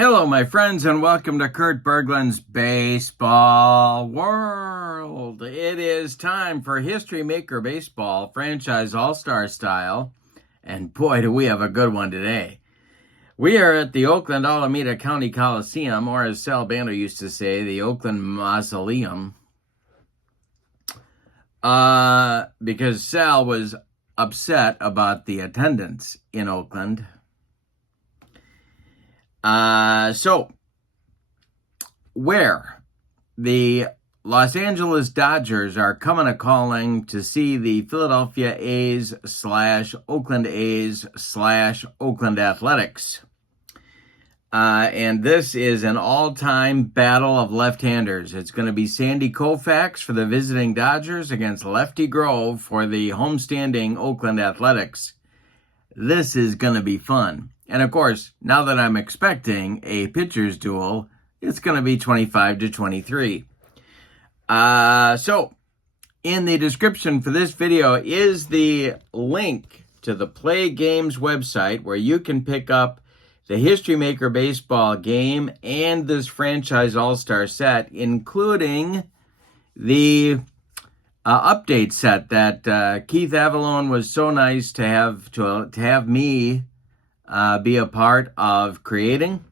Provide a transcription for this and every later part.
Hello, my friends, and welcome to Kurt Berglund's Baseball World. It is time for History Maker Baseball, franchise all-star style, and boy, do we have a good one today. We are at the Oakland Alameda County Coliseum, or as Sal Bando used to say, the Oakland Mausoleum, because Sal was upset about the attendance in Oakland. Where the Los Angeles Dodgers are coming a-calling to see the Philadelphia A's / Oakland A's / Oakland Athletics. And this is an all-time battle of left-handers. It's going to be Sandy Koufax for the visiting Dodgers against Lefty Grove for the homestanding Oakland Athletics. This is going to be fun. And of course, now that I'm expecting a pitcher's duel, it's going to be 25-23. So, in the description for this video is the link to the Play Games website where you can pick up the History Maker Baseball game and this franchise all-star set, including the update set that Keith Avalone was so nice to have me be a part of creating.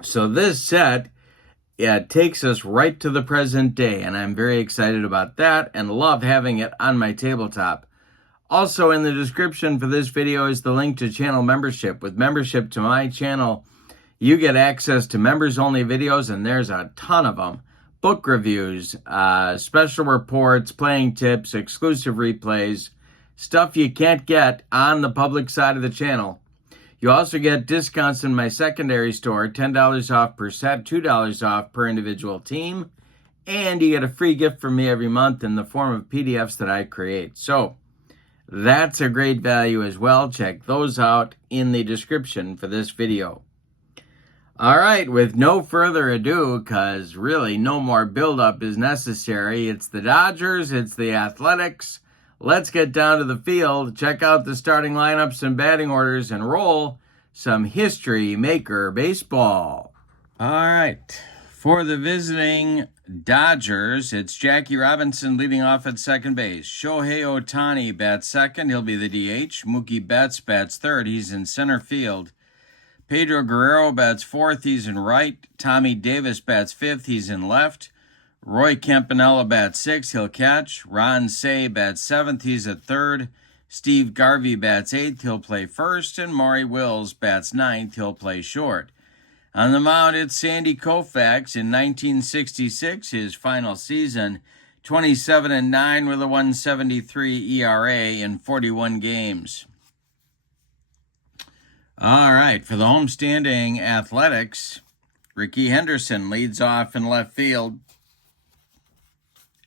So this set takes us right to the present day, and I'm very excited about that and love having it on my tabletop. Also in the description for this video is the link to channel membership. With membership to my channel, you get access to members-only videos, and there's a ton of them. Book reviews, special reports, playing tips, exclusive replays, stuff you can't get on the public side of the channel. You also get discounts in my secondary store, $10 off per set, $2 off per individual team, and you get a free gift from me every month in the form of PDFs that I create. So that's a great value as well. Check those out in the description for this video. All right, with no further ado, because really no more buildup is necessary, it's the Dodgers, it's the Athletics. Let's get down to the field, check out the starting lineups and batting orders, and roll some History Maker Baseball. All right, for the visiting Dodgers, it's Jackie Robinson leading off at second base. Shohei Ohtani bats second, he'll be the DH. Mookie Betts bats third, he's in center field. Pedro Guerrero bats fourth, he's in right. Tommy Davis bats fifth, he's in left. Roy Campanella bats sixth, he'll catch. Ron Cey bats seventh, he's at third. Steve Garvey bats eighth, he'll play first. And Maury Wills bats ninth, he'll play short. On the mound, it's Sandy Koufax in 1966, his final season. 27-9 with a 1.73 ERA in 41 games. All right, for the homestanding Athletics, Rickey Henderson leads off in left field.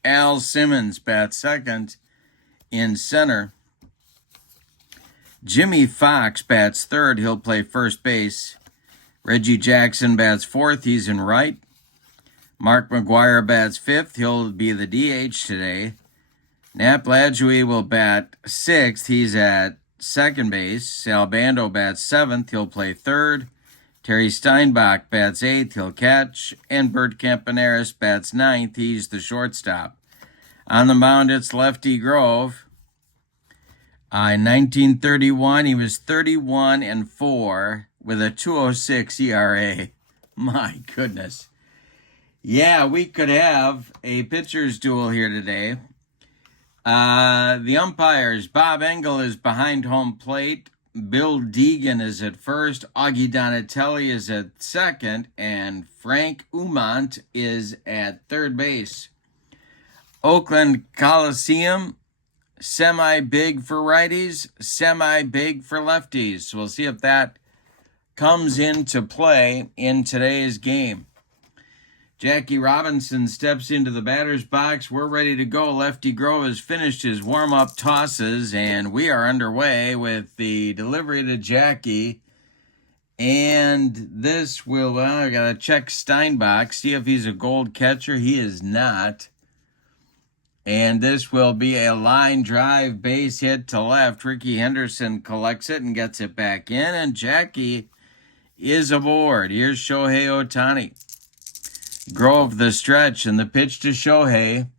Al Simmons bats second in center. Jimmy Fox bats third, he'll play first base. Reggie Jackson bats fourth, he's in right. Mark McGwire bats fifth, he'll be the DH today. Nap Lajoie will bat sixth, he's at second base. Sal Bando bats seventh, he'll play third. Terry Steinbach bats eighth, he'll catch. And Bert Campaneris bats ninth, he's the shortstop. On the mound, it's Lefty Grove. In 1931, he was 31-4 with a 2.06 ERA. My goodness. Yeah, we could have a pitcher's duel here today. The umpires, Bob Engel is behind home plate. Bill Deegan is at first. Augie Donatelli is at second. And Frank Umont is at third base. Oakland Coliseum, semi-big for righties, semi-big for lefties. So we'll see if that comes into play in today's game. Jackie Robinson steps into the batter's box. We're ready to go. Lefty Grove has finished his warm-up tosses, and we are underway with the delivery to Jackie. And this will, I got to check Steinbach, see if he's a gold catcher. He is not. And this will be a line drive base hit to left. Rickey Henderson collects it and gets it back in. And Jackie is aboard. Here's Shohei Ohtani. Grove the stretch, and the pitch to Shohei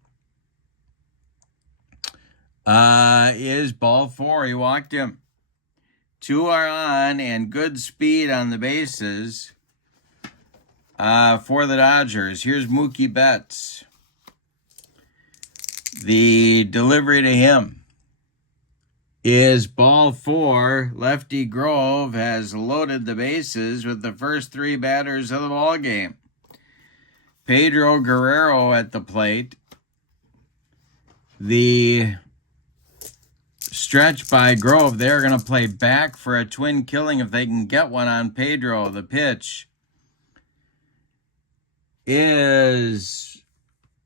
is ball 4. He walked him. 2 are on, and good speed on the bases for the Dodgers. Here's Mookie Betts. The delivery to him is ball 4. Lefty Grove has loaded the bases with the first 3 batters of the ball game. Pedro Guerrero at the plate. The stretch by Grove. They're going to play back for a twin killing if they can get one on Pedro. The pitch is,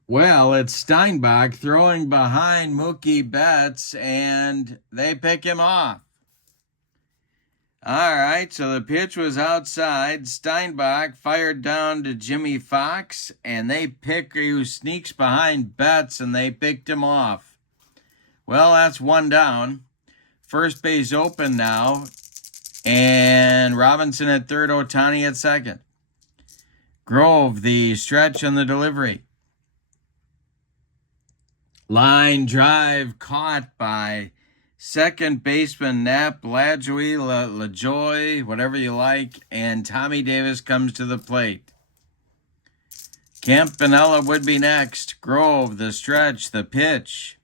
well, it's Steinbach throwing behind Mookie Betts, and they pick him off. All right, so the pitch was outside. Steinbach fired down to Jimmy Fox, and they pick who sneaks behind Betts, and they picked him off. Well, that's 1 down. First base open now, and Robinson at third, Ohtani at second. Grove, the stretch and the delivery. Line drive caught by second baseman Knapp, LaJoy, whatever you like, and Tommy Davis comes to the plate. Campanella would be next. Grove, the stretch, the pitch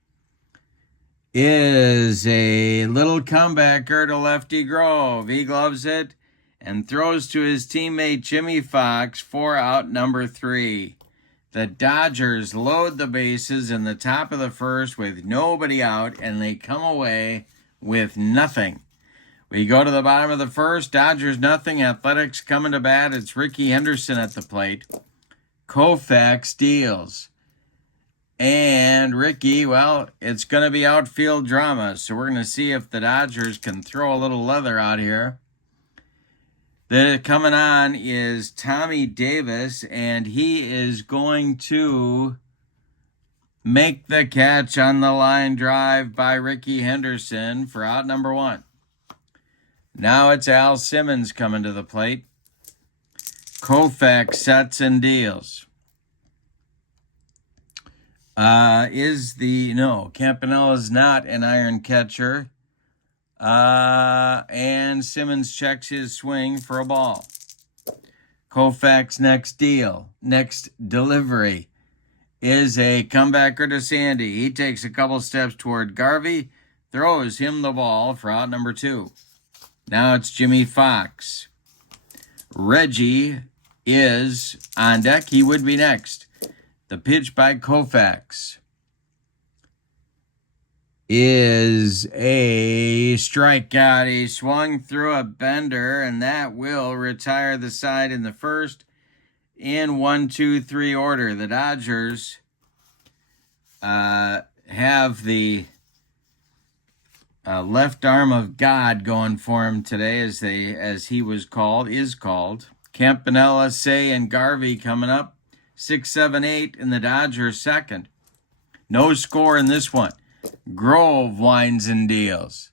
is a little comebacker to Lefty Grove. He gloves it and throws to his teammate Jimmy Fox for out number 3. The Dodgers load the bases in the top of the first with nobody out, and they come away with nothing. We go to the bottom of the first. Dodgers nothing. Athletics coming to bat. It's Ricky Henderson at the plate. Koufax deals. And Ricky, well, it's going to be outfield drama, so we're going to see if the Dodgers can throw a little leather out here. Coming on is Tommy Davis, and he is going to make the catch on the line drive by Ricky Henderson for out number 1. Now it's Al Simmons coming to the plate. Koufax sets and deals. Campanella's not an iron catcher. And Simmons checks his swing for a ball. Koufax next delivery is a comebacker to Sandy. He takes a couple steps toward Garvey, throws him the ball for out number 2. Now it's Jimmy Fox. Reggie is on deck. He would be next. The pitch by Koufax is a strikeout. He swung through a bender, and that will retire the side in the first in 1-2-3 order. The Dodgers have the left arm of God going for him today, as he is called. Campanella, Say, and Garvey coming up. 6, 7, 8 in the Dodgers second. No score in this one. Grove winds and deals.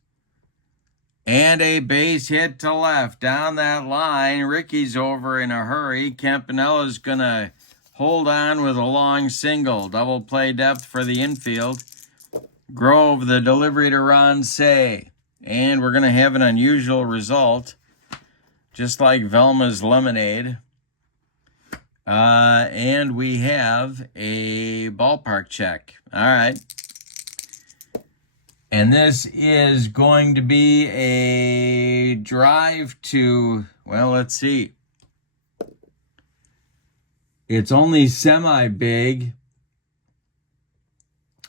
And a base hit to left. Down that line, Ricky's over in a hurry. Campanella's going to hold on with a long single. Double play depth for the infield. Grove, the delivery to Ron Say. And we're going to have an unusual result, just like Velma's Lemonade. And we have a ballpark check. All right. And this is going to be a drive to, well, let's see. It's only semi-big.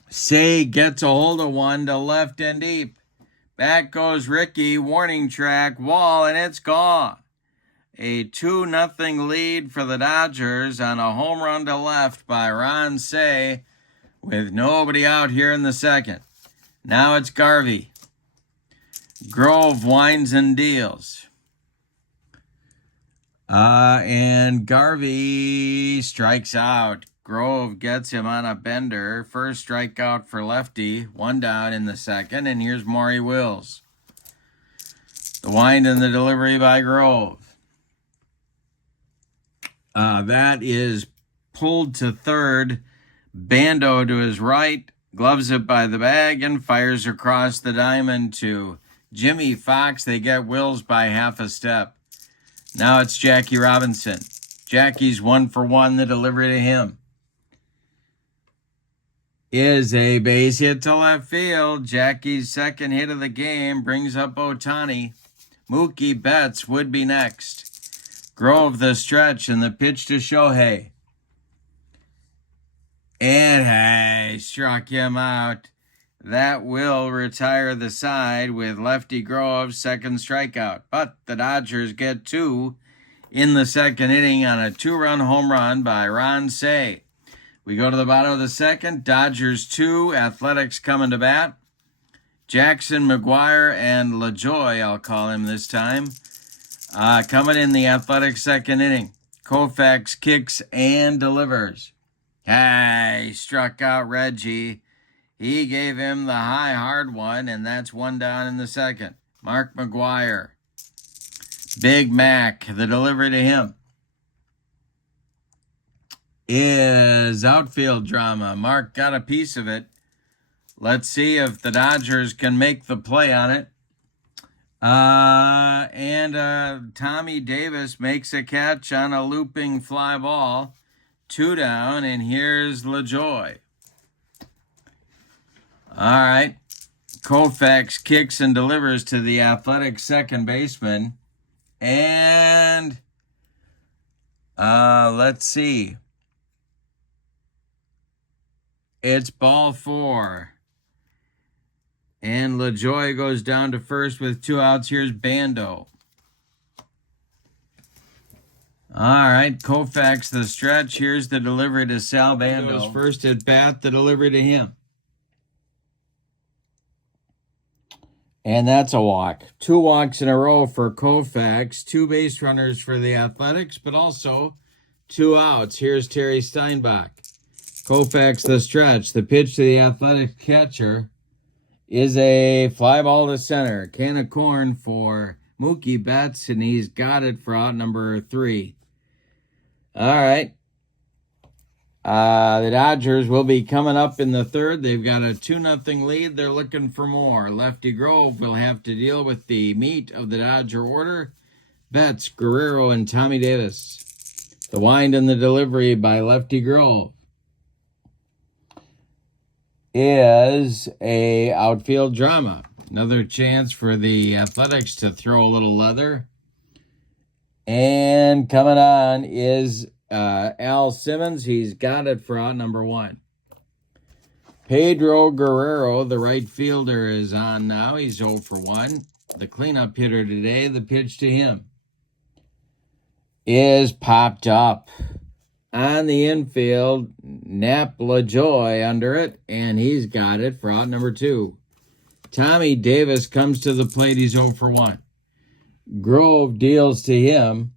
Say gets a hold of one to left and deep. Back goes Ricky, warning track, wall, and it's gone. A 2-0 lead for the Dodgers on a home run to left by Ron Say with nobody out here in the second. Now it's Garvey. Grove winds and deals. And Garvey strikes out. Grove gets him on a bender. First strikeout for Lefty. 1 down in the second. And here's Maury Wills. The wind and the delivery by Grove. 2-0 Dodgers. 2 down in the second. The wind and the delivery by Grove. 2-0 Dodgers. 2 down in the second. And here's Maury Wills. The wind and the delivery by Grove. 2-0 Dodgers. 2 down in the second. And here's Maury Wills. The wind and the delivery by Grove. That is pulled to third. Bando to his right, gloves it by the bag, and fires across the diamond to Jimmy Fox. They get Wills by half a step. Now it's Jackie Robinson. Jackie's 1 for 1. The delivery to him is a base hit to left field. Jackie's second hit of the game brings up Ohtani. Mookie Betts would be next. Grove the stretch and the pitch to Shohei. And he struck him out. That will retire the side with lefty Grove's second strikeout. But the Dodgers get 2 in the second inning on a 2-run home run by Ron Cey. We go to the bottom of the second. Dodgers 2, Athletics coming to bat. Jackson, McGuire, and LaJoy, I'll call him this time, coming in the Athletics second inning. Koufax kicks and delivers. He struck out Reggie. He gave him the high, hard one, and that's 1 down in the second. Mark McGuire. Big Mac, the delivery to him is outfield drama. Mark got a piece of it. Let's see if the Dodgers can make the play on it. Tommy Davis makes a catch on a looping fly ball. 2 down, and here's LaJoy. All right. Koufax kicks and delivers to the Athletics second baseman. And let's see. It's ball 4. And LaJoy goes down to first with 2 outs. Here's Bando. All right, Koufax the stretch. Here's the delivery to Sal Bando. Goes first at bat, the delivery to him. And that's a walk. 2 walks in a row for Koufax. 2 base runners for the Athletics, but also 2 outs. Here's Terry Steinbach. Koufax the stretch. The pitch to the Athletics catcher is a fly ball to center. Can of corn for Mookie Betts, and he's got it for out number 3. All right. The Dodgers will be coming up in the third. They've got a 2-0 lead. They're looking for more. Lefty Grove will have to deal with the meat of the Dodger order. Betts, Guerrero, and Tommy Davis. The wind and the delivery by Lefty Grove is a outfield drama. Another chance for the Athletics to throw a little leather. And coming on is Al Simmons. He's got it for out number 1. Pedro Guerrero, the right fielder, is on now. He's 0 for 1. The cleanup hitter today, the pitch to him is popped up. On the infield, Nap LaJoy under it, and he's got it for out number 2. Tommy Davis comes to the plate. He's 0 for 1. Grove deals to him,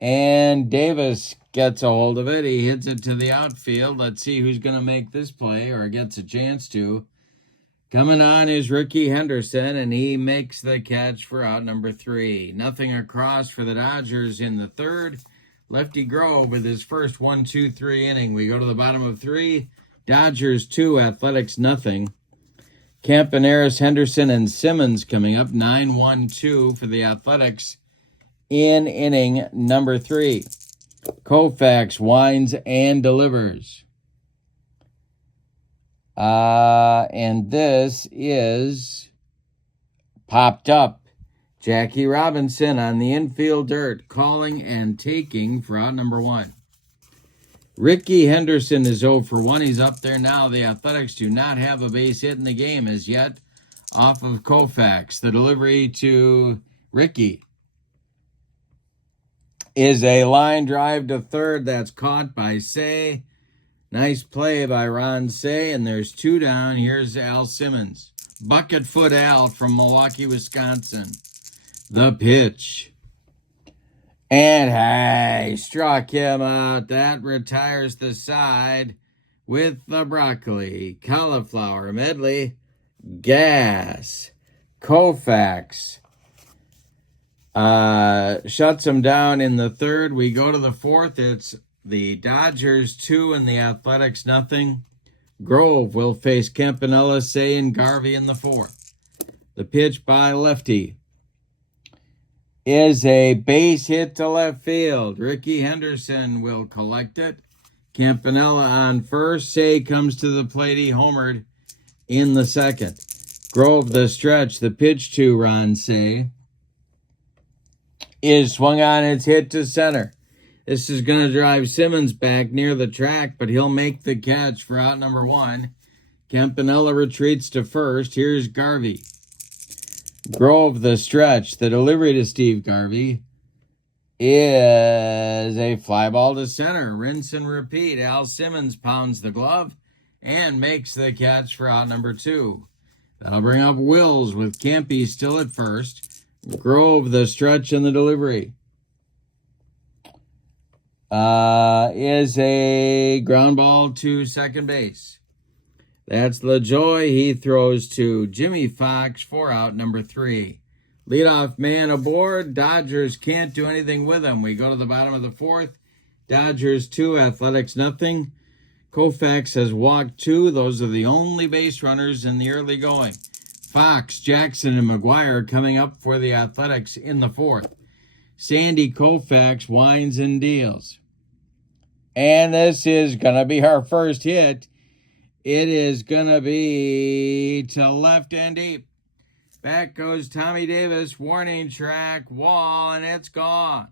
and Davis gets a hold of it. He hits it to the outfield. Let's see who's going to make this play, or gets a chance to. Coming on is Ricky Henderson, and he makes the catch for out number 3. Nothing across for the Dodgers in the third. Lefty Grove with his first 1-2-3 inning. We go to the bottom of 3. Dodgers 2, Athletics nothing. Campaneris, Henderson, and Simmons coming up. 9-1-2 for the Athletics in inning number 3. Koufax winds and delivers. And this is popped up. Jackie Robinson on the infield dirt, calling and taking for out number 1. Ricky Henderson is 0 for 1. He's up there now. The Athletics do not have a base hit in the game as yet off of Koufax. The delivery to Ricky is a line drive to third that's caught by Cey. Nice play by Ron Cey, and there's 2 down. Here's Al Simmons. Bucket foot Al from Milwaukee, Wisconsin. The pitch. And he struck him out. That retires the side with the broccoli, cauliflower medley, gas, Koufax. Shuts them down in the third. We go to the fourth. It's the Dodgers 2 and the Athletics nothing. Grove will face Campanella, Say, and Garvey in the fourth. The pitch by lefty is a base hit to left field. Ricky Henderson will collect it. Campanella on first. Say comes to the plate. He homered in the second. Grove the stretch. The pitch to Ron Say is swung on. It's hit to center. This is going to drive Simmons back near the track, but he'll make the catch for out number one. Campanella retreats to first. Here's Garvey. Grove the stretch. The delivery to Steve Garvey is a fly ball to center. Rinse and repeat. Al Simmons pounds the glove and makes the catch for out number two. That'll bring up Wills with Campy still at first. Grove the stretch and the delivery is a ground ball to second base. That's LaJoy. He throws to Jimmy Fox for out number three. Leadoff man aboard. Dodgers can't do anything with him. We go to the bottom of the fourth. Dodgers 2, Athletics nothing. Koufax has walked 2. Those are the only base runners in the early going. Fox, Jackson, and McGuire coming up for the Athletics in the fourth. Sandy Koufax winds and deals. And this is going to be our first hit. It is going to be to left and deep. Back goes Tommy Davis, warning track, wall, and it's gone.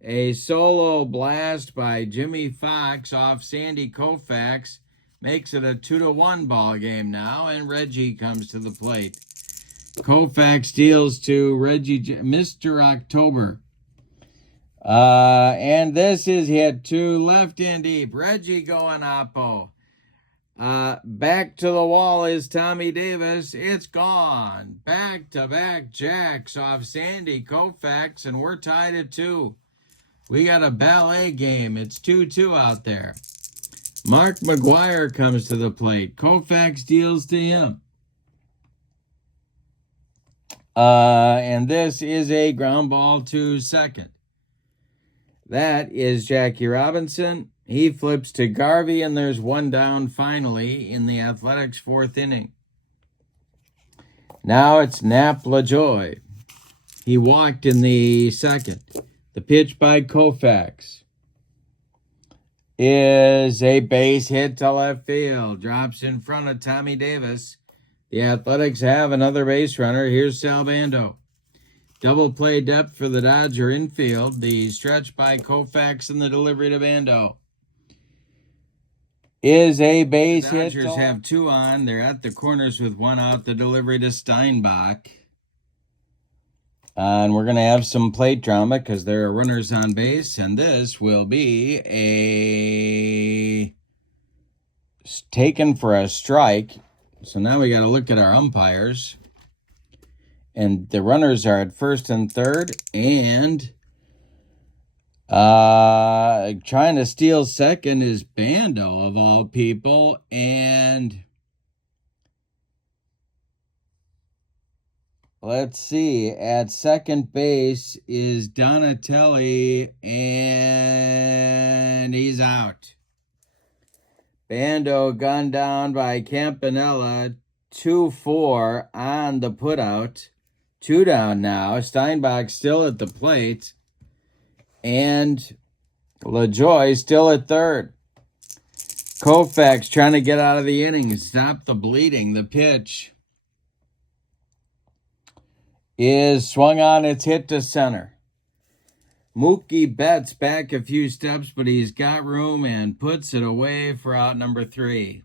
A solo blast by Jimmy Fox off Sandy Koufax makes it a 2-1 ball game now, and Reggie comes to the plate. Koufax deals to Reggie, Mr. October. And this is hit to left and deep. Reggie going oppo. Back to the wall is Tommy Davis. It's gone. Back-to-back jacks off Sandy Koufax, and we're tied at 2. We got a ballet game. It's 2-2 out there. Mark McGuire comes to the plate. Koufax deals to him. And this is a ground ball to second. That is Jackie Robinson. He flips to Garvey, and there's one down finally in the Athletics' fourth inning. Now it's Nap LaJoy. He walked in the second. The pitch by Koufax is a base hit to left field. Drops in front of Tommy Davis. The Athletics have another base runner. Here's Salbando. Double play depth for the Dodger infield. The stretch by Koufax and the delivery to Bando is a base hit. The Dodgers have 2 on. They're at the corners with 1 out. The delivery to Steinbach. And we're going to have some plate drama because there are runners on base. And this will be taken for a strike. So now we got to look at our umpires. And the runners are at first and third. And trying to steal second is Bando, of all people. And let's see. At second base is Donatelli. And he's out. Bando gunned down by Campanella. 2-4 on the putout. 2 down now. Steinbach still at the plate. And LaJoy still at third. Koufax trying to get out of the inning. Stop the bleeding. The pitch is swung on. It's hit to center. Mookie Betts back a few steps, but he's got room and puts it away for out number 3.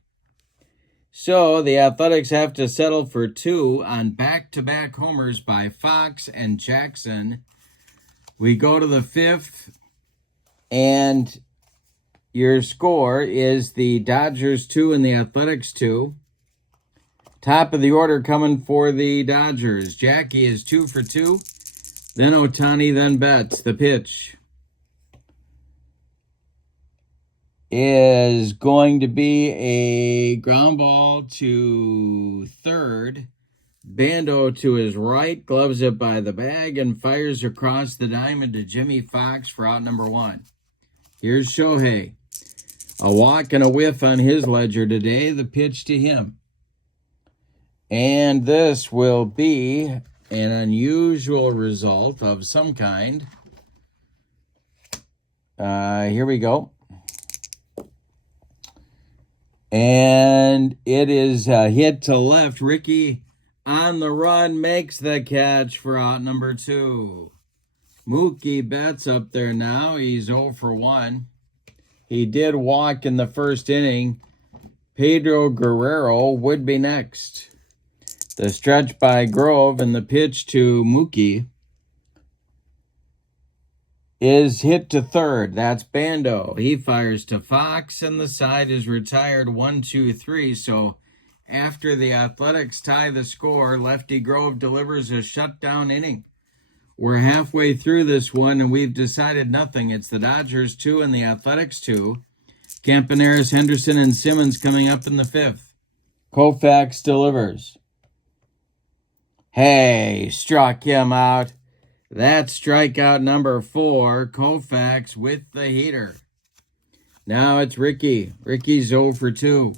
So the Athletics have to settle for 2 on back-to-back homers by Fox and Jackson. We go to the 5th, and your score is the Dodgers 2 and the Athletics 2. Top of the order coming for the Dodgers. Jackie is 2 for 2. Then Ohtani, then Betts. The pitch is going to be a ground ball to third. Bando to his right, gloves it by the bag, and fires across the diamond to Jimmy Fox for out number 1. Here's Shohei. A walk and a whiff on his ledger today, the pitch to him. And this will be an unusual result of some kind. Here we go. And it is a hit to left. Ricky on the run makes the catch for out number 2. Mookie Betts up there now. He's 0 for 1. He did walk in the first inning. Pedro Guerrero would be next. The stretch by Grove and the pitch to Mookie is hit to third. That's Bando. He fires to Fox, and the side is retired 1-2-3. So after the Athletics tie the score, Lefty Grove delivers a shutdown inning. We're halfway through this one, and we've decided nothing. It's the Dodgers 2 and the Athletics 2. Campaneris, Henderson, and Simmons coming up in the 5th. Koufax delivers. Hey, struck him out. That's strikeout number 4. Koufax with the heater. Now it's Ricky. Ricky's 0 for 2.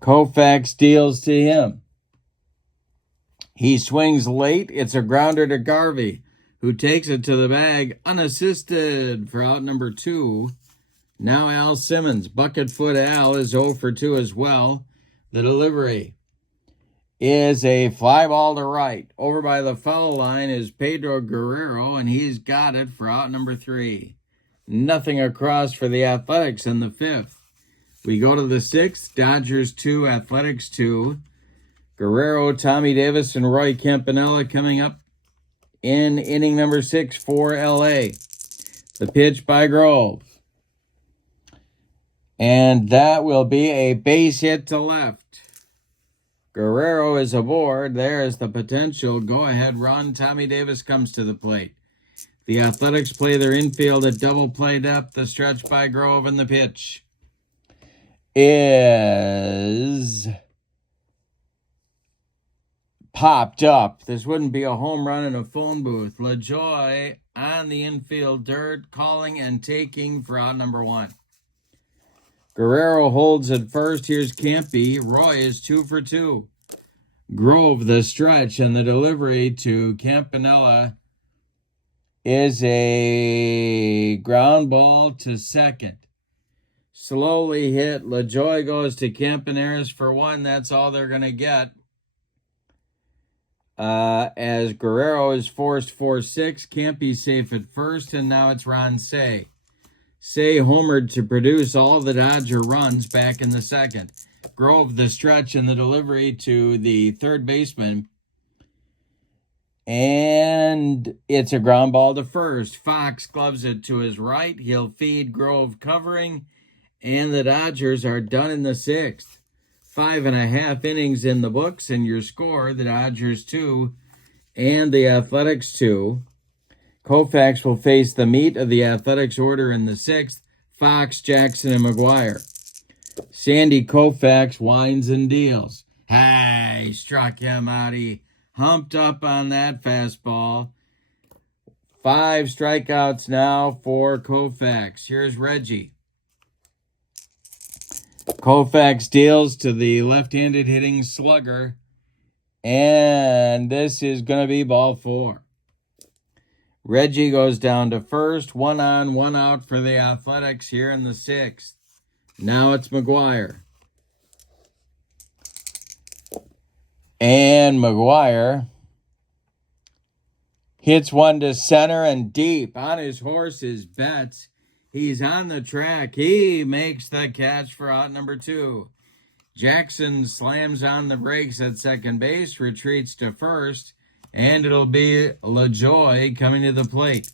Koufax deals to him. He swings late. It's a grounder to Garvey, who takes it to the bag unassisted for out number 2. Now Al Simmons. Bucketfoot Al is 0 for 2 as well. The delivery is a fly ball to right. Over by the foul line is Pedro Guerrero, and he's got it for out number 3. Nothing across for the Athletics in the 5th. We go to the 6th. Dodgers 2, Athletics 2. Guerrero, Tommy Davis, and Roy Campanella coming up in inning number 6 for L.A. The pitch by Grove. And that will be a base hit to left. Guerrero is aboard. There's the potential go-ahead run. Tommy Davis comes to the plate. The Athletics play their infield at double play depth. The stretch by Grove, and the pitch is popped up. This wouldn't be a home run in a phone booth. LaJoy on the infield dirt, calling and taking for out number 1. Guerrero holds at first. Here's Campy. Roy is 2 for 2. Grove, the stretch, and the delivery to Campanella is a ground ball to second. Slowly hit. LaJoy goes to Campaneris for 1. That's all they're going to get. As Guerrero is forced 4-6. Campy safe at first, and now it's Ron Say. Say homered to produce all the Dodger runs back in the 2nd. Grove, the stretch, and the delivery to the third baseman. And it's a ground ball to first. Fox gloves it to his right. He'll feed Grove covering. And the Dodgers are done in the 6th. 5.5 innings in the books, and your score, the Dodgers 2 and the Athletics 2. Koufax will face the meat of the Athletics order in the 6th. Fox, Jackson, and McGuire. Sandy Koufax winds and deals. Hey, struck him out. He humped up on that fastball. 5 strikeouts now for Koufax. Here's Reggie. Koufax deals to the left-handed hitting slugger. And this is going to be ball 4. Reggie goes down to first. 1 on, 1 out for the Athletics here in the 6th. Now it's McGuire. And McGuire hits one to center and deep. On his horse is Betts. He's on the track. He makes the catch for out number 2. Jackson slams on the brakes at second base, retreats to first. And it'll be LaJoy coming to the plate.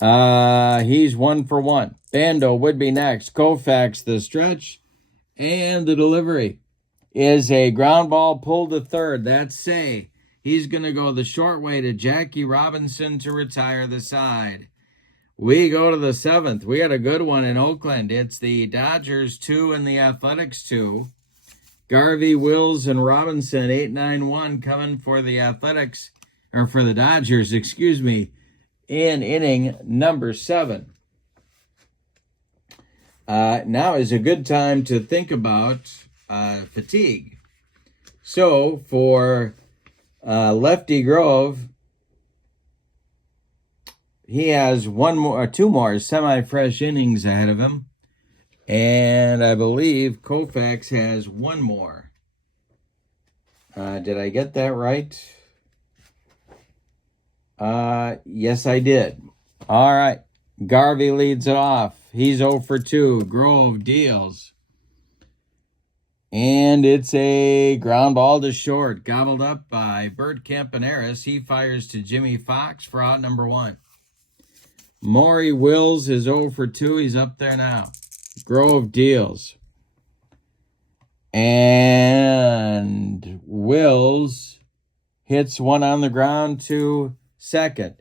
He's 1 for 1. Bando would be next. Koufax, the stretch, and the delivery is a ground ball pulled to third. That's Say. He's going to go the short way to Jackie Robinson to retire the side. We go to the 7th. We had a good one in Oakland. It's the Dodgers 2 and the Athletics 2. Garvey, Wills, and Robinson, 8-9-1, coming for the Athletics, or for the Dodgers, excuse me, in inning number 7. Now is a good time to think about fatigue. So for Lefty Grove, he has two more semi-fresh innings ahead of him. And I believe Koufax has one more. Did I get that right? Yes, I did. All right. Garvey leads it off. He's 0 for 2. Grove deals. And it's a ground ball to short. Gobbled up by Bert Campaneris. He fires to Jimmy Fox for out number 1. Maury Wills is 0 for 2. He's up there now. Grove deals. And Wills hits one on the ground to second.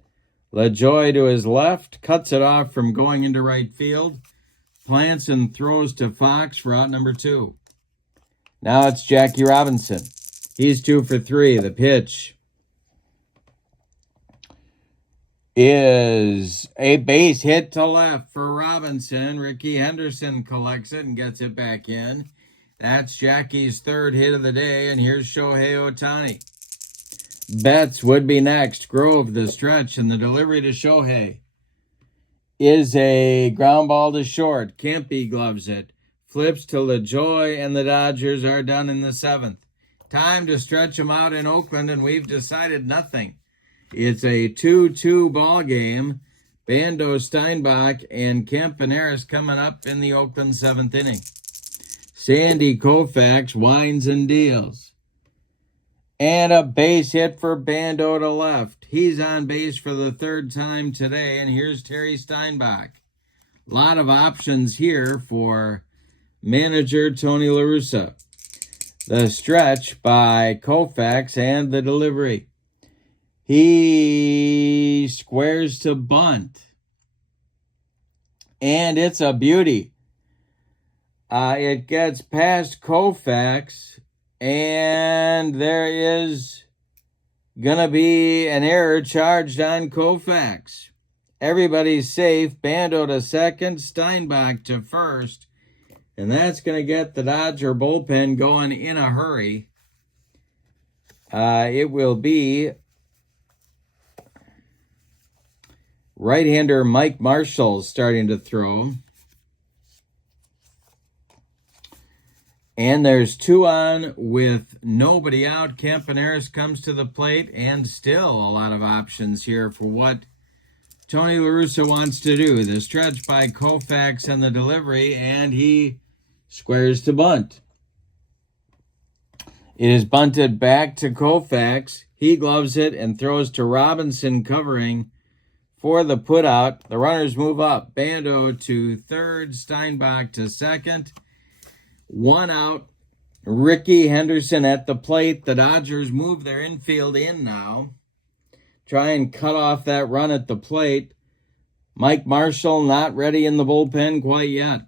LaJoy to his left, cuts it off from going into right field. Plants and throws to Fox for out number 2. Now it's Jackie Robinson. He's 2 for 3. The pitch is a base hit to left for Robinson. Ricky Henderson collects it and gets it back in. That's Jackie's 3rd hit of the day, and here's Shohei Ohtani. Betts would be next. Grove, the stretch, and the delivery to Shohei is a ground ball to short. Kempe gloves it. Flips to LaJoy, and the Dodgers are done in the 7th. Time to stretch them out in Oakland, and we've decided nothing. It's a 2-2 ball game. Bando, Steinbach, and Campaneris coming up in the Oakland 7th inning. Sandy Koufax winds and deals. And a base hit for Bando to left. He's on base for the 3rd time today, and here's Terry Steinbach. A lot of options here for manager Tony La Russa. The stretch by Koufax and the delivery. He squares to bunt. And it's a beauty. It gets past Koufax, and there is going to be an error charged on Koufax. Everybody's safe. Bando to second, Steinbach to first. And that's going to get the Dodger bullpen going in a hurry. It will be right-hander Mike Marshall starting to throw. And there's 2 on with nobody out. Campaneris comes to the plate, and still a lot of options here for what Tony La Russa wants to do. The stretch by Koufax and the delivery, and he squares to bunt. It is bunted back to Koufax. He gloves it and throws to Robinson covering for the putout. The runners move up. Bando to 3rd, Steinbach to 2nd. 1 out. Ricky Henderson at the plate. The Dodgers move their infield in now. Try and cut off that run at the plate. Mike Marshall not ready in the bullpen quite yet.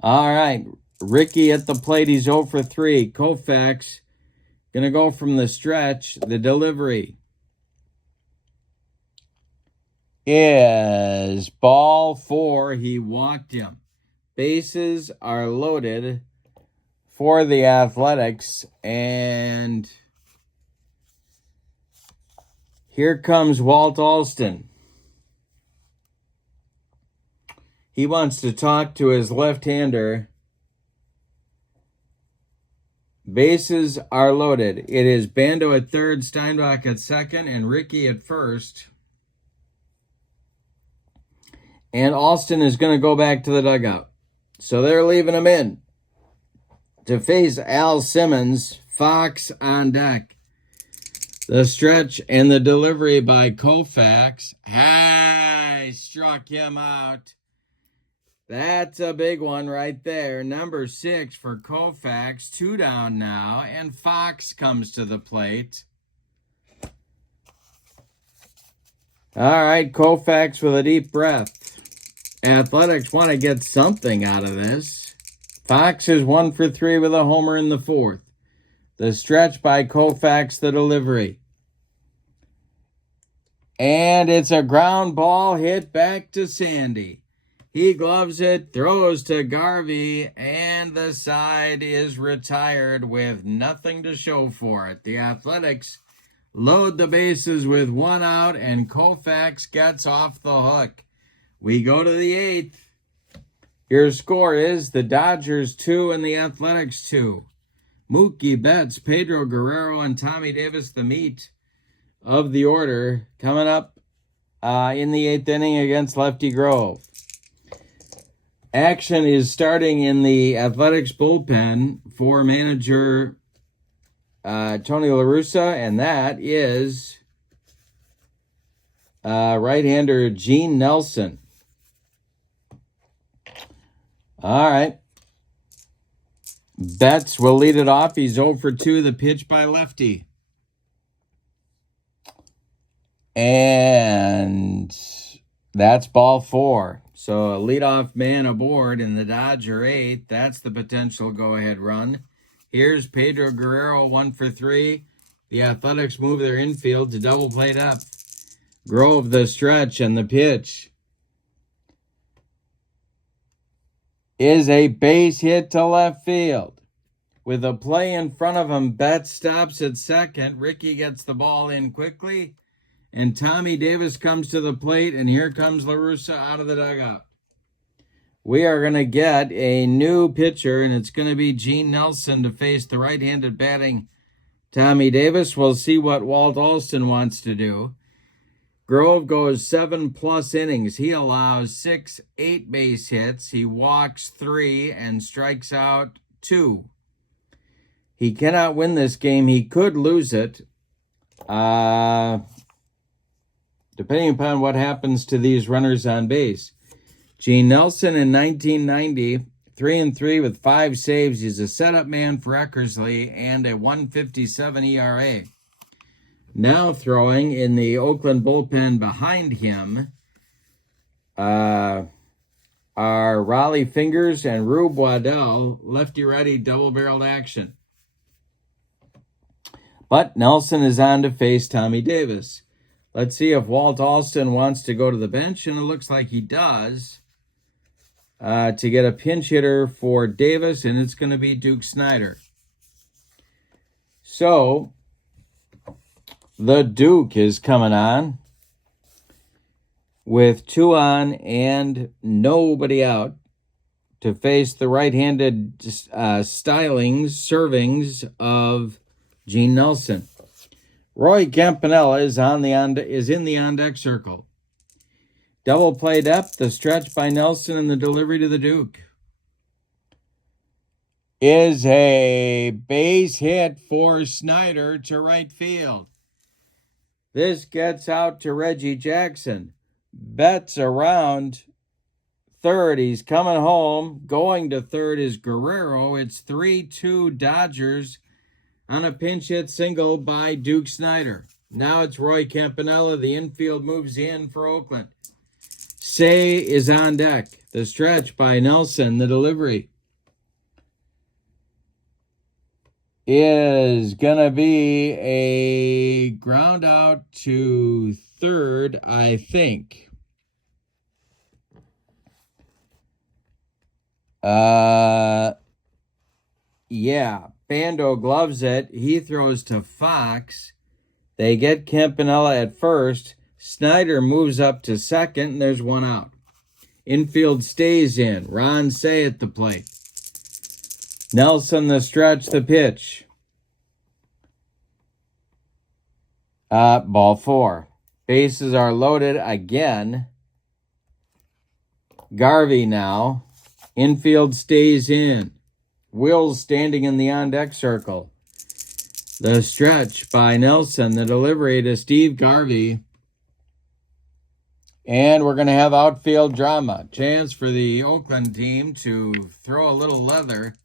All right. Ricky at the plate. He's 0 for 3. Koufax going to go from the stretch. The delivery is ball 4. He walked him. Bases are loaded for the Athletics, and here comes Walt Alston. He wants to talk to his left-hander. Bases are loaded. It is Bando at 3rd, Steinbach at 2nd, and Ricky at 1st. And Alston is going to go back to the dugout. So they're leaving him in to face Al Simmons. Fox on deck. The stretch and the delivery by Koufax. Hey, struck him out. That's a big one right there. Number 6 for Koufax. 2 down now, and Fox comes to the plate. All right, Koufax with a deep breath. Athletics want to get something out of this. Fox is 1 for 3 with a homer in the fourth. The stretch by Koufax, the delivery. And it's a ground ball hit back to Sandy. He gloves it, throws to Garvey, and the side is retired with nothing to show for it. The Athletics load the bases with 1 out, and Koufax gets off the hook. We go to the 8th. Your score is the Dodgers 2 and the Athletics 2. Mookie Betts, Pedro Guerrero, and Tommy Davis, the meat of the order, coming up in the 8th inning against Lefty Grove. Action is starting in the Athletics bullpen for manager Tony La Russa, and that is right-hander Gene Nelson. All right. Betts will lead it off. He's 0 for 2, the pitch by Lefty. And that's ball 4. So a leadoff man aboard in the Dodger 8th. That's the potential go-ahead run. Here's Pedro Guerrero, 1 for 3. The Athletics move their infield to double plate up. Grove the stretch, and the pitch is a base hit to left field. With a play in front of him, Betts stops at second. Ricky gets the ball in quickly, and Tommy Davis comes to the plate, and here comes La Russa out of the dugout. We are going to get a new pitcher, and it's going to be Gene Nelson to face the right-handed batting Tommy Davis. We'll see what Walt Alston wants to do. Grove goes 7+ innings. He allows 6 8-base hits. He walks 3 and strikes out 2. He cannot win this game. He could lose it, depending upon what happens to these runners on base. Gene Nelson in 1990, 3-3 with 5 saves. He's a setup man for Eckersley and a 1.57 ERA. Now throwing in the Oakland bullpen behind him are Raleigh Fingers and Rube Waddell, lefty-righty double-barreled action. But Nelson is on to face Tommy Davis. Let's see if Walt Alston wants to go to the bench, and it looks like he does, to get a pinch hitter for Davis, and it's going to be Duke Snider. So the Duke is coming on with 2 on and nobody out to face the right-handed servings of Gene Nelson. Roy Campanella is in the on-deck circle. Double play depth, the stretch by Nelson, and the delivery to the Duke is a base hit for Snider to right field. This gets out to Reggie Jackson. Betts around third. He's coming home. Going to third is Guerrero. It's 3-2 Dodgers on a pinch hit single by Duke Snider. Now it's Roy Campanella. The infield moves in for Oakland. Say is on deck. The stretch by Nelson. The delivery is going to be a ground out to third, I think. Yeah, Bando gloves it. He throws to Fox. They get Campanella at first. Snider moves up to second, and there's 1 out. Infield stays in. Ron Say at the plate. Nelson the stretch, the pitch. Ball 4. Bases are loaded again. Garvey now. Infield stays in. Wills standing in the on-deck circle. The stretch by Nelson. The delivery to Steve Garvey. And we're going to have outfield drama. Chance for the Oakland team to throw a little leather.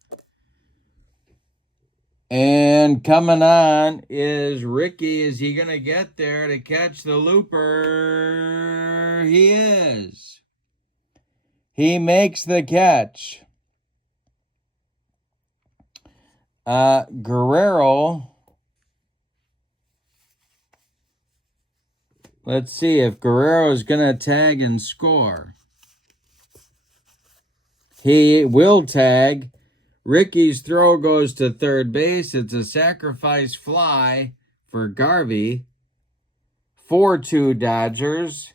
And coming on is Ricky. Is he going to get there to catch the looper? He is. He makes the catch. Guerrero. Let's see if Guerrero is going to tag and score. He will tag. Ricky's throw goes to third base. It's a sacrifice fly for Garvey. 4-2 Dodgers.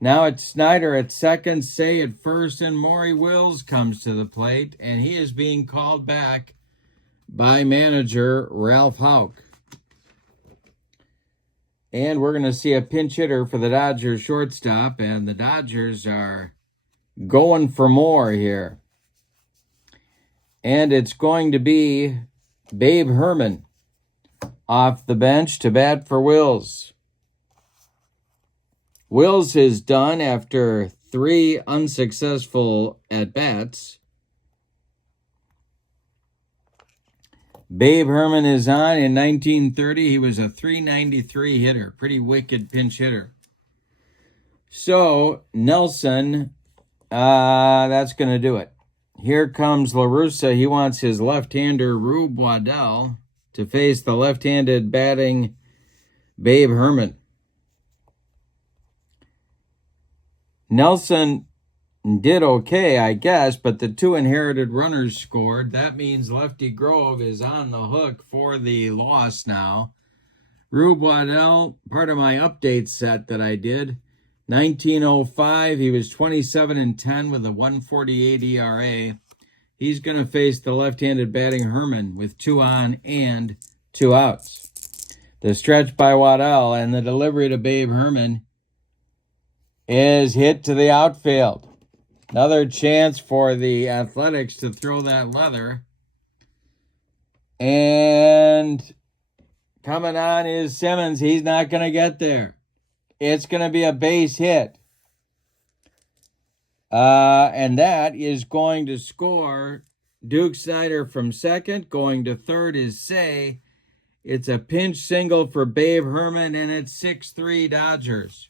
Now it's Snyder at second, Say at first, and Maury Wills comes to the plate, and he is being called back by manager Ralph Houck. And we're going to see a pinch hitter for the Dodgers shortstop, and the Dodgers are going for more here. And it's going to be Babe Herman off the bench to bat for Wills. Wills is done after 3 unsuccessful at-bats. Babe Herman is on. In 1930, he was a .393 hitter. Pretty wicked pinch hitter. So, Nelson, that's going to do it. Here comes La Russa. He wants his left-hander, Rube Waddell, to face the left-handed batting Babe Herman. Nelson did okay, I guess, but the 2 inherited runners scored. That means Lefty Grove is on the hook for the loss now. Rube Waddell, part of my update set that I did, 1905, he was 27-10 with a 1.48 ERA. He's going to face the left-handed batting Herman with 2 on and 2 outs. The stretch by Waddell and the delivery to Babe Herman is hit to the outfield. Another chance for the Athletics to throw that leather. And coming on is Simmons. He's not going to get there. It's going to be a base hit. And that is going to score Duke Snyder from second. Going to third is Say. It's a pinch single for Babe Herman, and it's 6-3 Dodgers.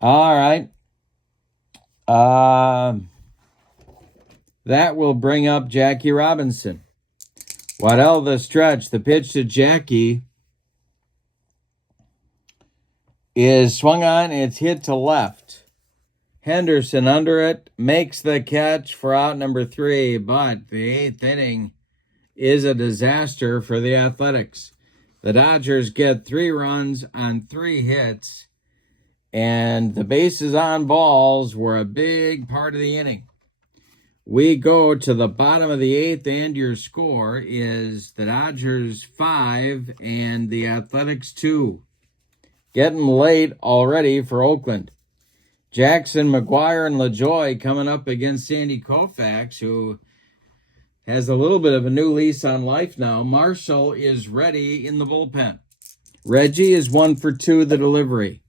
All right. That will bring up Jackie Robinson. Waddell the stretch. The pitch to Jackie is swung on. It's hit to left. Henderson under it makes the catch for out number 3, but the 8th inning is a disaster for the Athletics. The Dodgers get 3 runs on 3 hits. And the bases on balls were a big part of the inning. We go to the bottom of the 8th, and your score is the Dodgers 5 and the Athletics 2. Getting late already for Oakland. Jackson, McGuire, and LaJoy coming up against Sandy Koufax, who has a little bit of a new lease on life now. Marshall is ready in the bullpen. Reggie is 1 for 2 the delivery.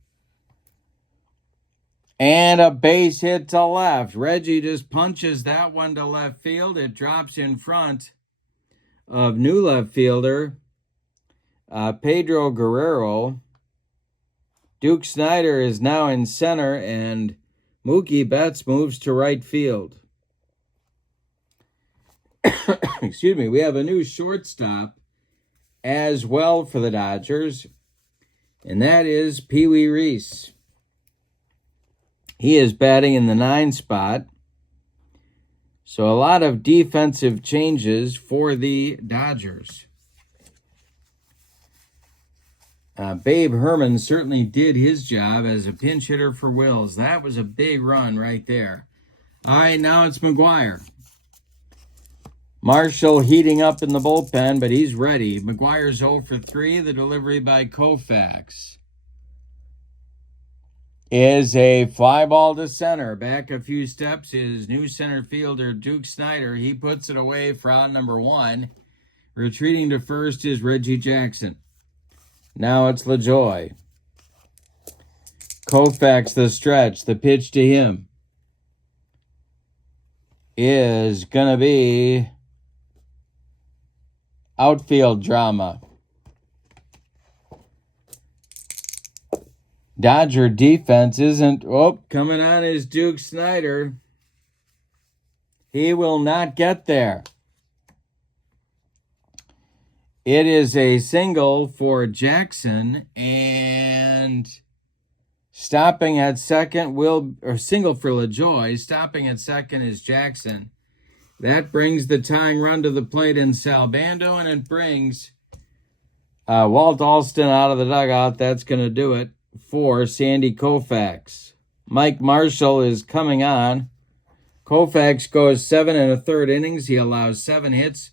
And a base hit to left. Reggie just punches that one to left field. It drops in front of new left fielder Pedro Guerrero. Duke Snyder is now in center, and Mookie Betts moves to right field. Excuse me. We have a new shortstop as well for the Dodgers, and that is Pee Wee Reese. He is batting in the 9 spot. So a lot of defensive changes for the Dodgers. Babe Herman certainly did his job as a pinch hitter for Wills. That was a big run right there. All right, now it's McGuire. Marshall heating up in the bullpen, but he's ready. McGuire's 0 for 3. The delivery by Koufax is a fly ball to center. Back a few steps is new center fielder Duke Snyder. He puts it away for out number 1. Retreating to first is Reggie Jackson. Now it's LaJoy. Koufax the stretch. The pitch to him is going to be outfield drama. Dodger defense isn't... Oh, coming on is Duke Snyder. He will not get there. It is a single for Jackson, and stopping at second single for LaJoy. Stopping at second is Jackson. That brings the tying run to the plate in Salbando, and it brings Walt Alston out of the dugout. That's going to do it for Sandy Koufax. Mike Marshall is coming on. Koufax goes 7 1/3 innings. He allows 7 hits.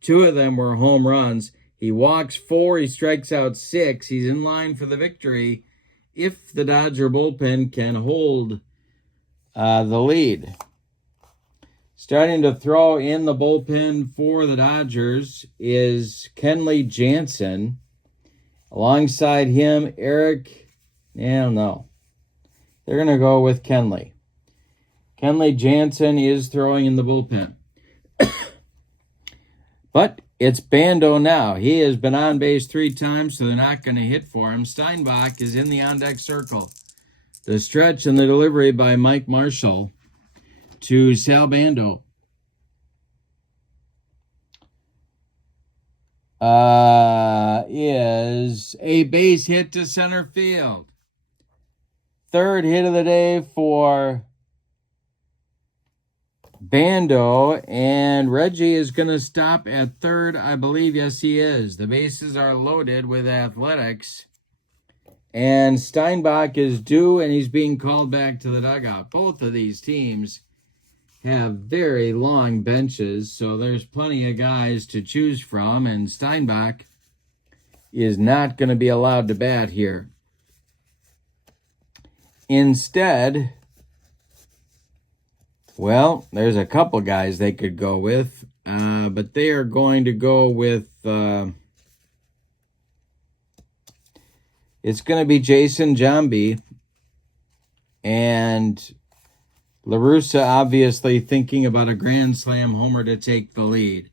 2 of them were home runs. He walks 4. He strikes out 6. He's in line for the victory if the Dodger bullpen can hold the lead. Starting to throw in the bullpen for the Dodgers is Kenley Jansen. Alongside him, Eric, no. They're going to go with Kenley. Kenley Jansen is throwing in the bullpen. But it's Bando now. He has been on base 3 times, so they're not going to hit for him. Steinbach is in the on-deck circle. The stretch and the delivery by Mike Marshall to Sal Bando. Is a base hit to center field. 3rd hit of the day for Bando, and Reggie is going to stop at 3rd, I believe. Yes, he is. The bases are loaded with Athletics, and Steinbach is due, and he's being called back to the dugout. Both of these teams have very long benches, so there's plenty of guys to choose from, and Steinbach is not going to be allowed to bat here. Instead, well, there's a couple guys they could go with, but they are going to go with, it's going to be Jason Giambi, and LaRussa obviously thinking about a grand slam homer to take the lead.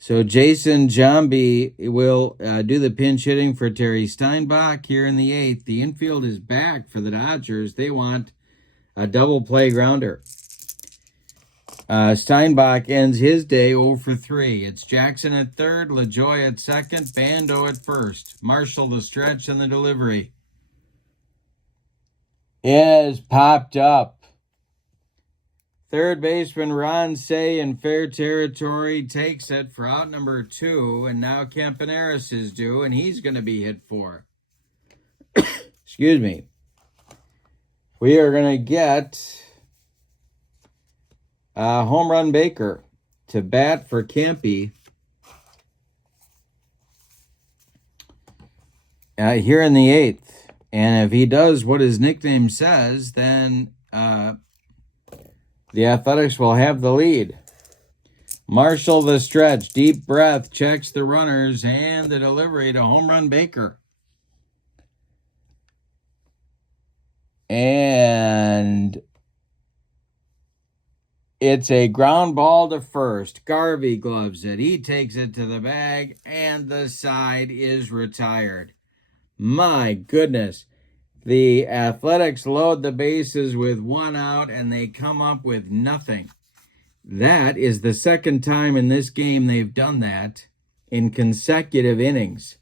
So Jason Giambi will do the pinch hitting for Terry Steinbach here in the 8th. The infield is back for the Dodgers. They want a double play grounder. Steinbach ends his day 0 for 3. It's Jackson at 3rd, LaJoy at 2nd, Bando at 1st. Marshall the stretch and the delivery is popped up. Third baseman Ron Say in fair territory takes it for out number 2, and now Campaneris is due, and he's going to be hit for. Excuse me. We are going to get Home Run Baker to bat for Campy here in the 8th. And if he does what his nickname says, then the Athletics will have the lead. Marshall the stretch, deep breath, checks the runners, and the delivery to Home Run Baker. And it's a ground ball to first. Garvey gloves it. He takes it to the bag, and the side is retired. My goodness. The Athletics load the bases with 1 out, and they come up with nothing. That is the second time in this game they've done that in consecutive innings.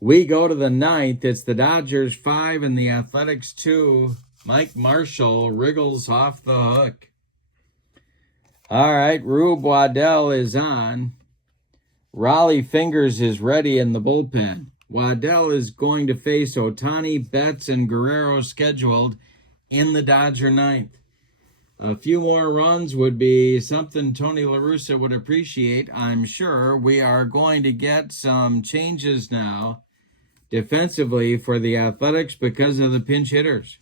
We go to the 9th. It's the Dodgers 5 and the Athletics 2. Mike Marshall wriggles off the hook. All right, Rube Waddell is on. Raleigh Fingers is ready in the bullpen. Waddell is going to face Ohtani, Betts, and Guerrero scheduled in the Dodger 9th. A few more runs would be something Tony La Russa would appreciate, I'm sure. We are going to get some changes now defensively for the Athletics because of the pinch hitters.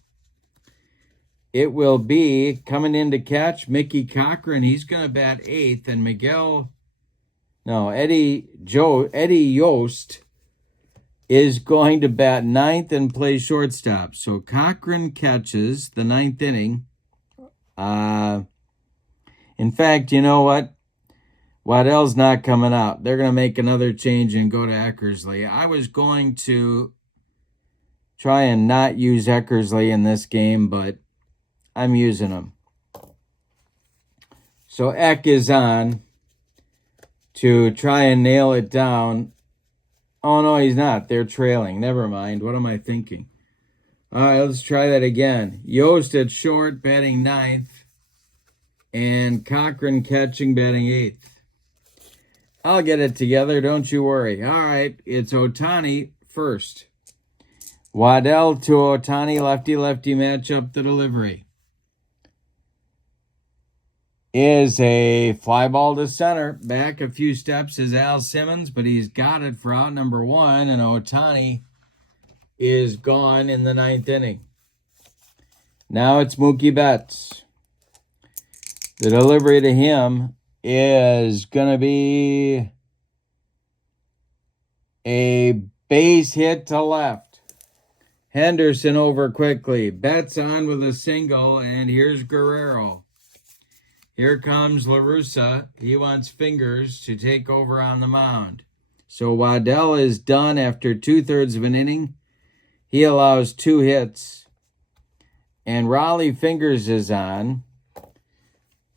It will be coming in to catch Mickey Cochran. He's going to bat 8th, and Eddie Yost is going to bat 9th and play shortstop. So Cochran catches the 9th inning. In fact, you know what? Waddell's not coming out. They're going to make another change and go to Eckersley. I was going to try and not use Eckersley in this game, but I'm using him. So Eck is on. to try and nail it down. Oh, no, he's not. They're trailing. Never mind. What am I thinking? All right, let's try that again. Yost at short, batting ninth, and Cochran catching, batting eighth. I'll get it together, don't you worry. All right, it's Ohtani first. Waddell to Ohtani, lefty-lefty matchup. The delivery is a fly ball to center. Back a few steps is Al Simmons, but he's got it for out number one, and Ohtani is gone in the ninth inning. Now it's Mookie Betts. The delivery to him is going to be a base hit to left. Henderson over quickly. Betts on with a single, and here's Guerrero. Here comes La Russa. He wants Fingers to take over on the mound. So Waddell is done after 2/3 of an inning. He allows 2 hits. And Raleigh Fingers is on.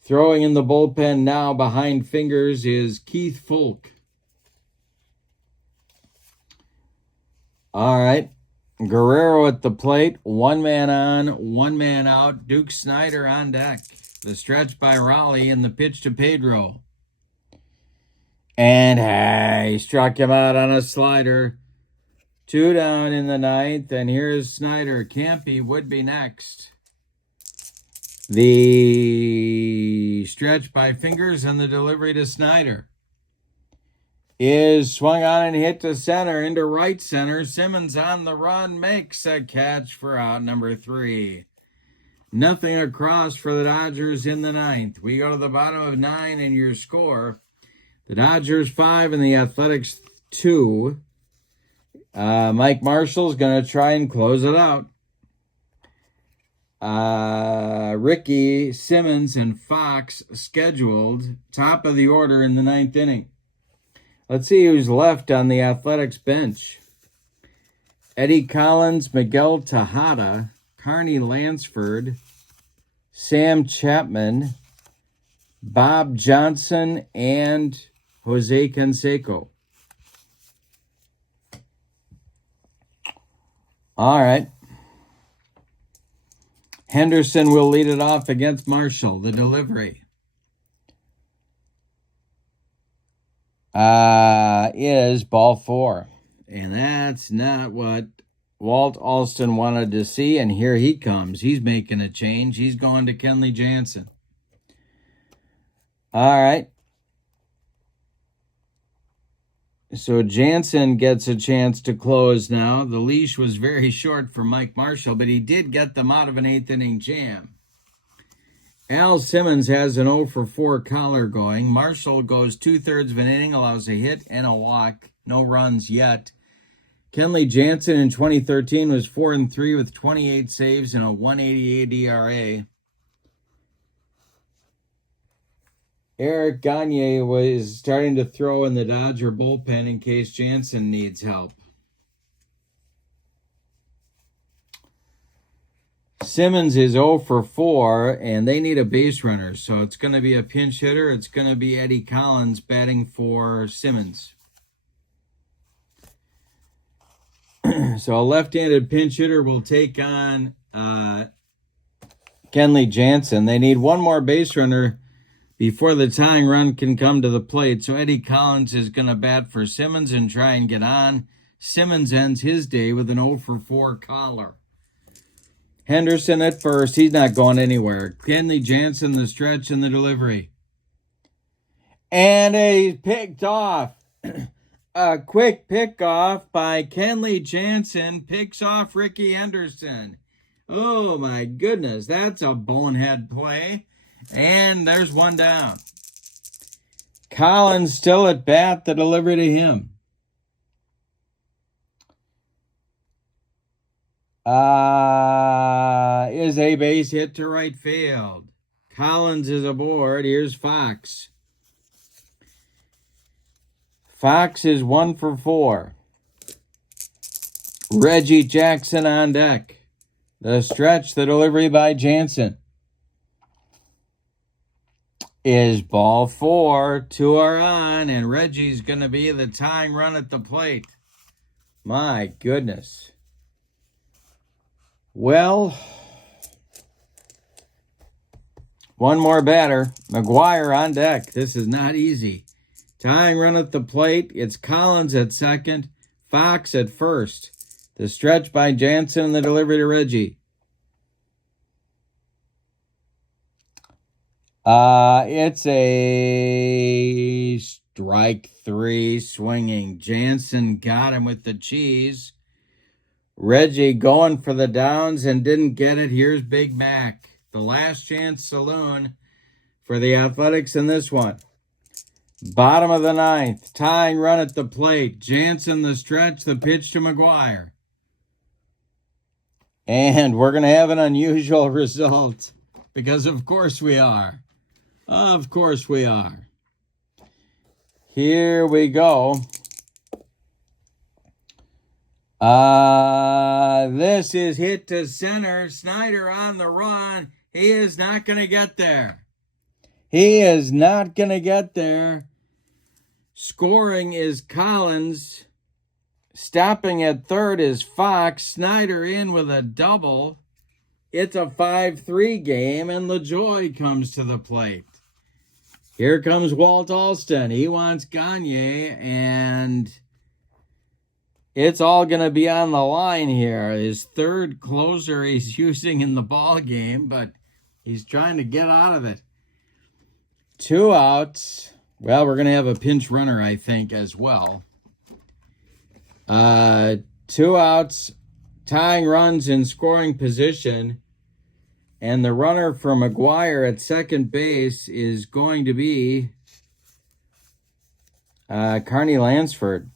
Throwing in the bullpen now behind Fingers is Keith Fulk. All right. Guerrero at the plate. 1 man on, 1 man out. Duke Snyder on deck. The stretch by Raleigh and the pitch to Pedro. And he struck him out on a slider. 2 down in the ninth, and here's Snyder. Campy would be next. The stretch by Fingers and the delivery to Snyder is swung on and hit to center, into right center. Simmons on the run, makes a catch for out number 3. Nothing across for the Dodgers in the ninth. We go to the bottom of 9 and your score. The Dodgers 5 and the Athletics 2. Mike Marshall's going to try and close it out. Ricky, Simmons, and Fox scheduled top of the order in the ninth inning. Let's see who's left on the Athletics bench. Eddie Collins, Miguel Tejada, Carney Lansford, Sam Chapman, Bob Johnson, and Jose Canseco. All right. Henderson will lead it off against Marshall. The delivery is ball 4. And that's not what Walt Alston wanted to see. And here he comes. He's making a change. He's going to Kenley Jansen. All right. So Jansen gets a chance to close now. The leash was very short for Mike Marshall, but he did get them out of an 8th inning jam. Al Simmons has an 0 for 4 collar going. Marshall goes 2/3 of an inning, allows a hit and a walk. No runs yet. Kenley Jansen in 2013 was 4-3 with 28 saves and a 1.88 ERA. Eric Gagne was starting to throw in the Dodger bullpen in case Jansen needs help. Simmons is 0 for 4, and they need a base runner. So it's going to be a pinch hitter. It's going to be Eddie Collins batting for Simmons. So a left-handed pinch hitter will take on Kenley Jansen. They need one more base runner before the tying run can come to the plate. So Eddie Collins is going to bat for Simmons and try and get on. Simmons ends his day with an 0 for 4 collar. Henderson at first. He's not going anywhere. Kenley Jansen, the stretch and the delivery. And he's picked off. A quick pickoff by Kenley Jansen. Picks off Ricky Henderson. Oh, my goodness. That's a bonehead play. And there's one down. Collins still at bat. The delivery to him. Is a base hit to right field. Collins is aboard. Here's Fox. Fox is 1 for 4. Reggie Jackson on deck. The stretch, the delivery by Jansen. is ball 4. 2 are on, and Reggie's going to be the tying run at the plate. My goodness. Well, one more batter. McGuire on deck. This is not easy. Tying run at the plate. It's Collins at second, Fox at first. The stretch by Jansen and the delivery to Reggie. It's a strike 3 swinging. Jansen got him with the cheese. Reggie going for the downs and didn't get it. Here's Big Mac. The last chance saloon for the Athletics in this one. Bottom of the 9th. Tying run at the plate. Jansen the stretch. The pitch to McGuire. And we're going to have an unusual result. Because of course we are. Of course we are. Here we go. This is hit to center. Snyder on the run. He is not going to get there. He is not going to get there. Scoring is Collins. Stopping at third is Fox. Snyder in with a double. It's a 5-3 game, and LaJoie comes to the plate. Here comes Walt Alston. He wants Gagne, and it's all going to be on the line here. His third closer he's using in the ball game, but he's trying to get out of it. 2 outs. Well, we're going to have a pinch runner, I think, as well. 2 outs, tying runs in scoring position. And the runner for McGuire at second base is going to be Carney Lansford.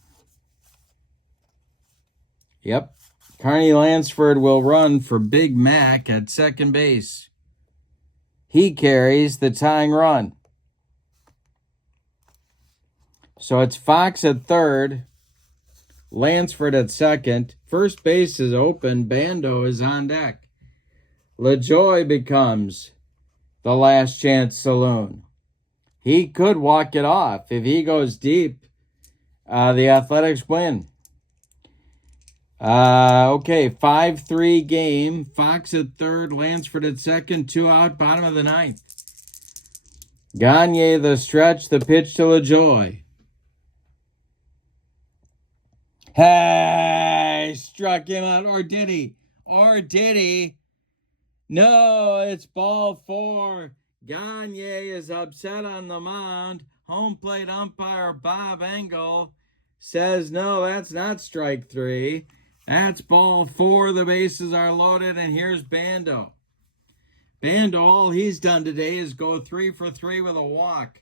Yep. Carney Lansford will run for Big Mac at second base. He carries the tying run. So it's Fox at third, Lansford at second. First base is open. Bando is on deck. LaJoie becomes the last chance saloon. He could walk it off. If he goes deep, the Athletics win. Okay, 5-3 game. Fox at third, Lansford at second, 2 out, bottom of the 9th. Gagne the stretch, the pitch to LaJoie. Hey, struck him out, or did he? Or did he? No, it's ball 4. Gagne is upset on the mound. Home plate umpire Bob Engel says, no, that's not strike 3. That's ball 4. The bases are loaded, and here's Bando. Bando, all he's done today is go 3 for 3 with a walk.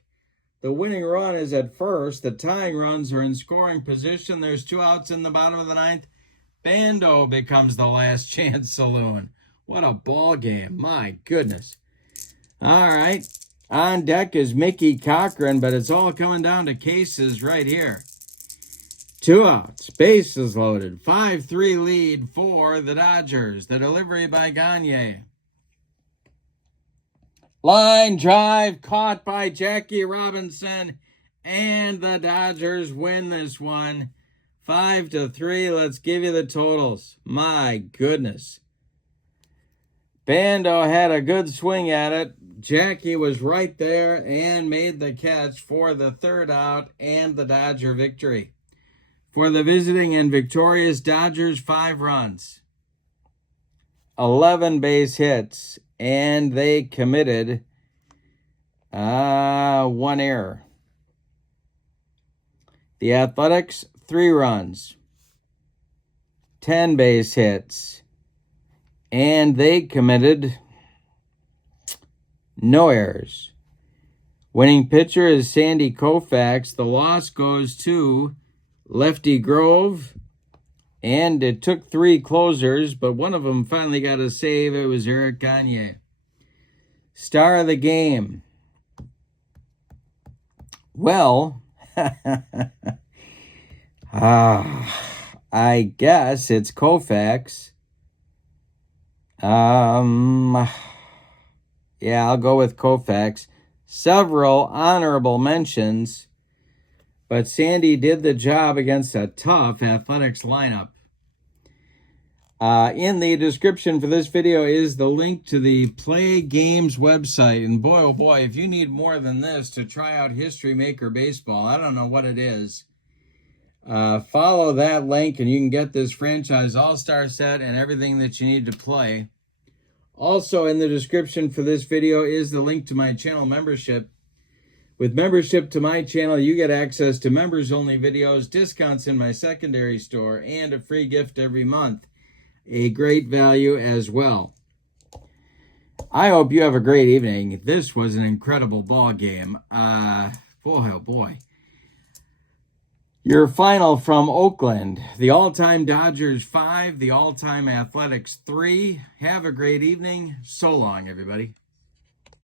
The winning run is at first. The tying runs are in scoring position. There's 2 outs in the bottom of the 9th. Bando becomes the last chance saloon. What a ball game. My goodness. All right. On deck is Mickey Cochran, but it's all coming down to cases right here. 2 outs. Bases loaded. 5-3 lead for the Dodgers. The delivery by Gagne. Line drive caught by Jackie Robinson, and the Dodgers win this one 5-3. Let's give you the totals. My goodness. Bando had a good swing at it. Jackie was right there and made the catch for the 3rd out and the Dodger victory. For the visiting and victorious Dodgers, 5 runs, 11 base hits, and they committed 1 error. The Athletics, 3 runs, 10 base hits, and they committed no errors. Winning pitcher is Sandy Koufax. The loss goes to Lefty Grove. And it took 3 closers, but one of them finally got a save. It was Eric Gagne. Star of the game. Well, I guess it's Koufax. Yeah, I'll go with Koufax. several honorable mentions, but Sandy did the job against a tough Athletics lineup. In the description for this video is the link to the Play Games website. And boy, oh boy, if you need more than this to try out History Maker Baseball, I don't know what it is. Follow that link and you can get this franchise all-star set and everything that you need to play. Also in the description for this video is the link to my channel membership. With membership to my channel, you get access to members-only videos, discounts in my secondary store, and a free gift every month. A great value as well. I hope you have a great evening. This was an incredible ball game. Boy, oh boy. Your final from Oakland. The all-time Dodgers 5, the all-time Athletics 3. Have a great evening. So long, everybody.